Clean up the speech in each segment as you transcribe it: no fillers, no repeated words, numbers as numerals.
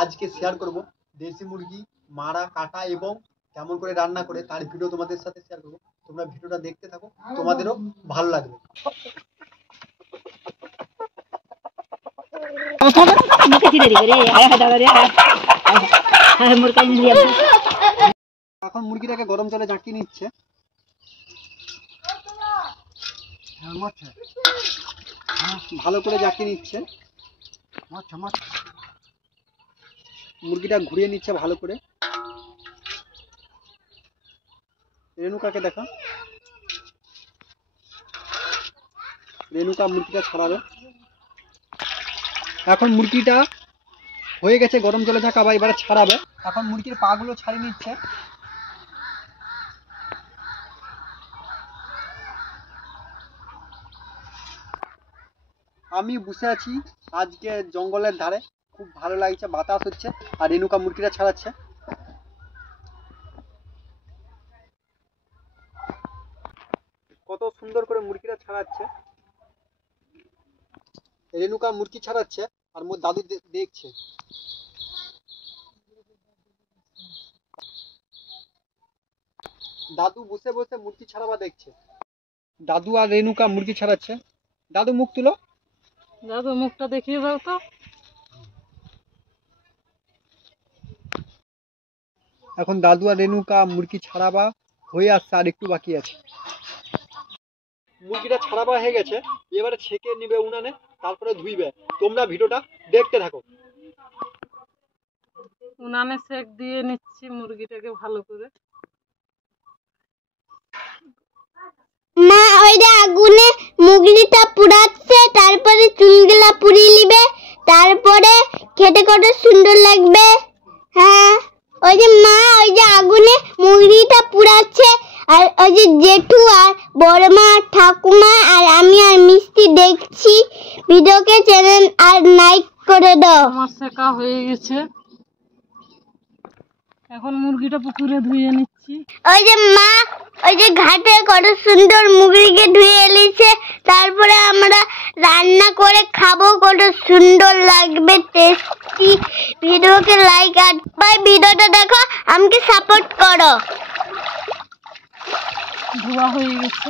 আজকে শেয়ার করব দেশি মুরগি মারা কাটা এবং কেমন করে রান্না করে তার ভিডিও তোমাদের সাথে শেয়ার করব। তোমরা ভিডিওটা দেখতে থাকো, তোমাদেরও ভালো লাগবে। এখন মুরগিটাকে গরম জলে ঝাঁকিয়ে নিচ্ছে। ভালো করে ঝাঁকিয়ে নিচ্ছে, মুরগিটা ঘুরিয়ে নিচ্ছে ভালো করে। রেণুকাকে দেখা, রেণুকা মুরগিটা ছাড়াবে। এখন মুরগিটা হয়ে গেছে গরম জলে ঝাঁকা, বা এবারে ছাড়াবে। এখন মুরগির পা গুলো ছাড়িয়ে নিচ্ছে। আমি বসে আছি আজকে জঙ্গলের ধারে, খুব ভালো লাগছে, বাতাস হচ্ছে, আর রেণুকা মুরগিটা ছাড়াচ্ছে। কত সুন্দর করে মুরগিটা ছাড়াচ্ছে। রেণুকা মুরগি ছাড়াচ্ছে আর মোর দাদু দেখছে। দাদু বসে বসে মুরগি ছাড়াবা দেখছে। দাদু আর রেণুকা মুরগি ছাড়াচ্ছে। দাদু মুখ তুলো, দাদু মুখটা দেখিয়ে দাও তো। এখন দাদু আর রেণুকা মুরগি ছাড়াবা হয়ে আসছে, আর একটু বাকি আছে। মুরগিটা ছাড়াবা হয়ে গেছে, এবারে ছেঁকে নিবে উনানে, তারপরে ধুইবে। তোমরা ভিডিওটা দেখতে থাকো। উনানে সেক দিয়ে নিচ্ছি মুরগিটাকে ভালো করে। মা ওইটা আগুনে মুরগিটা পুড়াচ্ছে, তারপরে চুলগুলা পুড়িয়ে নিবে, তারপরে খেতে কত সুন্দর লাগবে। হ্যাঁ, ওই যে মা ওই যে আগুনে মুরগিটা পুড়াচ্ছে, আর ওই যে জেঠু আর বড়মা ঠাকুমা আর আমি আর মিষ্টি দেখছি। ভিডিওকে চ্যানেল আর লাইক করে দাও। আমার সেকা হয়ে গেছে, এখন মুরগিটা পুকুরে ধুয়ে নিচ্ছি। ওই যে মা ওই যে ঘাটে কত সুন্দর মুরগিকে ধুয়ে এলিছে, তারপরে আমরা রান্না করে খাবো, কত সুন্দর লাগবে, টেস্টি। ভিডিওকে লাইক আর ভিডিওটা দেখো, আমাকে সাপোর্ট করো। ধোয়া হয়ে গেছে।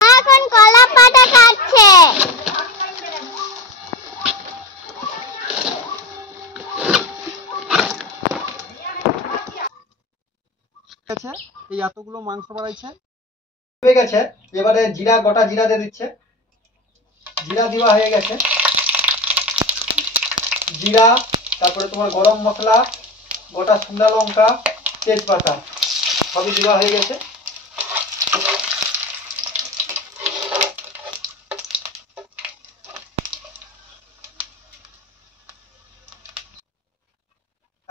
এখন কলা পাতা কাটছে। এই এতগুলো মাংস বাড়াইছে হয়ে গেছে। এবারে জিরা, গোটা জিরা দিয়ে দিচ্ছে। জিরা দেওয়া হয়ে গেছে। জিরা, তারপরে তোমার গরম মশলা, গোটা শুকনা লঙ্কা, তেজপাতা সবই দেওয়া হয়ে গেছে।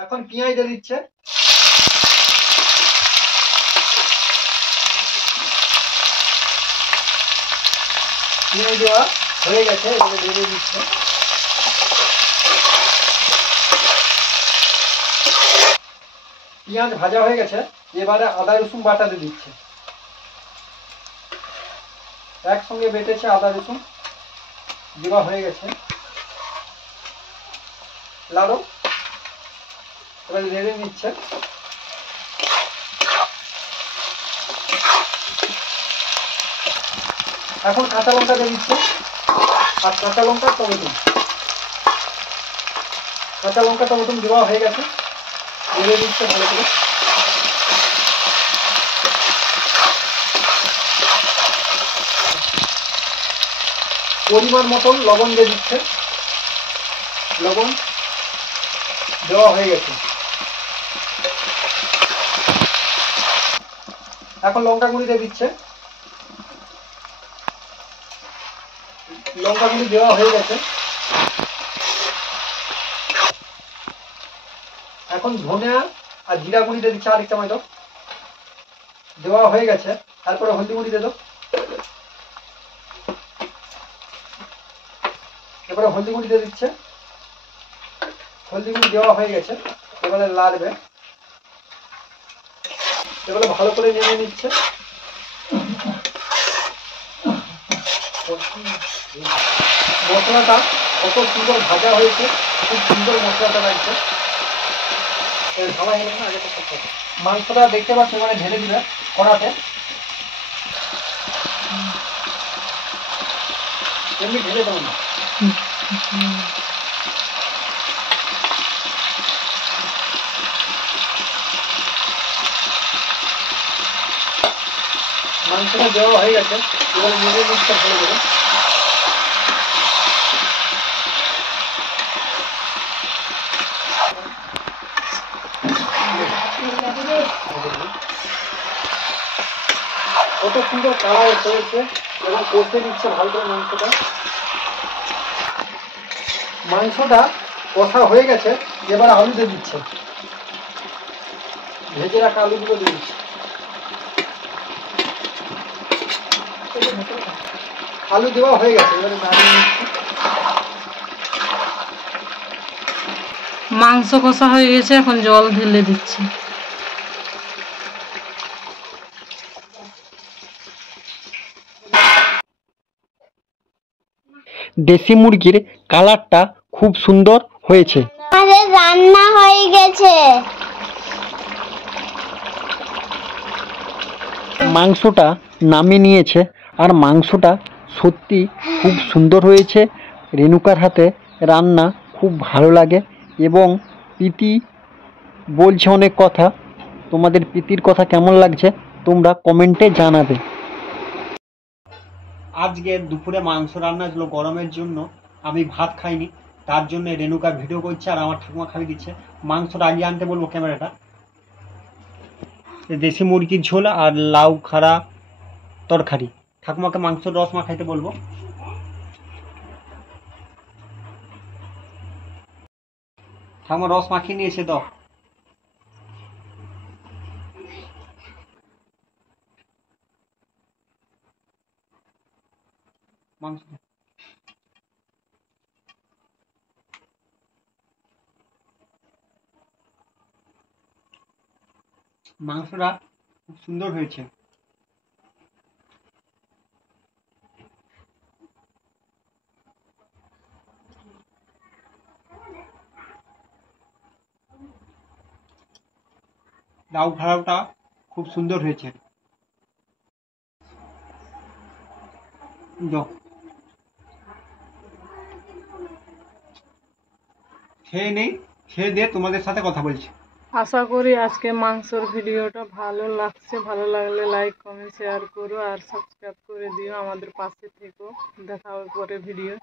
এখন পেঁয়াজ দিয়ে দিচ্ছে। পেঁয়াজ দেওয়া হয়ে গেছে, এবারে ঢেলে দিচ্ছে। পেঁয়াজ ভাজা হয়ে গেছে, এবারে আদা রসুন বাটা দিয়ে দিচ্ছে। একসঙ্গে বেটেছে আদা রসুন, দেওয়া হয়ে গেছে। লাড়ো, এবারে ঢেলে নিচ্ছে। এখন কাঁচা লঙ্কা দিয়ে দিচ্ছে, আর কাঁচা লঙ্কা টমেটো। কাঁচা লঙ্কা টমেটো দেওয়া হয়ে গেছে, দিয়ে দিচ্ছে ভালো করে। পরিমাণ মতন লবণ দিয়ে দিচ্ছে। লবণ দেওয়া হয়ে গেছে। এখন লঙ্কা গুঁড়ি দিয়ে দিচ্ছে। লঙ্কা গুঁড়ি দেওয়া হয়ে গেছে। এখন ধনে আর জিরা গুঁড়ি দিয়ে দিচ্ছে, আরেক চামচ দেওয়া হয়ে গেছে। তারপরে হলদি গুঁড়ি দিয়ে দাও। এবারে হলদি গুঁড়ি দিয়ে দিচ্ছে। হলদি গুঁড়ি দেওয়া হয়ে গেছে, এবারে লাড়বে। এবারে ভালো করে নেড়ে নিচ্ছে। মশলাটা কত সুন্দর ভাজা হয়েছে, খুব সুন্দর মশলাটা লাগছে। মাংসটা দেখতে পাচ্ছ এবারে ঢেলে দিবে কড়াতে, এমনি ঢেলে দেবো না। মাংসটা দেওয়া হয়ে গেছে, এবারে নিজের মিক্সটা ঢেলে দেবো। কত সুন্দর কালার হয়েছে এবং কষে দিচ্ছে ভালো করে মাংসটা। মাংসটা কষা হয়ে গেছে, এবার আলু দিয়ে দিচ্ছে, ভেজে রাখা আলুগুলো দিয়ে দিচ্ছে। আলু দেওয়া হয়ে গেছে, এবারে নাড়িয়ে নিচ্ছি। মাংস কষা হয়ে গেছে, এখন জল ঢেলে দিচ্ছি। দেশি মুরগির কালারটা খুব সুন্দর হয়েছে। আমাদের রান্না হয়ে গেছে। মাংসটা নামিয়ে নিয়েছে, আর মাংসটা সত্যি খুব সুন্দর হয়েছে। রেণুকার হাতে রান্না খুব ভালো লাগে এবং প্রীতি বলছে অনেক কথা। তোমাদের প্রীতির কথা কেমন লাগছে তোমরা কমেন্টে জানাবে। আজকে দুপুরে মাংস রান্না ছিল, গরমের জন্য আমি ভাত খাইনি, তার জন্য রেণুকা ভিডিও করছে আর আমার ঠাকুমা খাইয়ে দিচ্ছে। মাংসটা আগে আনতে বলবো ক্যামেরাটা। দেশি মুরগির ঝোল আর লাউ খাড়া তরকারি। ঠাকুমাকে মাংসের রস মাখাইতে বলবো। ঠাকুমা রস মাখিয়ে নিয়েছে, দাও। মাংস মাংসটা খুব সুন্দর হয়েছে। লাউ খাড়াটা খুব সুন্দর হয়েছে। খেয়ে নেই, খেয়ে দিয়ে তোমাদের সাথে কথা বলছি। আশা করি আজকে মাংসর ভিডিওটা ভালো লাগছে। ভালো লাগলে লাইক কমেন্ট শেয়ার করো আর সাবস্ক্রাইব করে দিও। আমাদের পাশে থেকো। দেখা হবে পরে ভিডিও।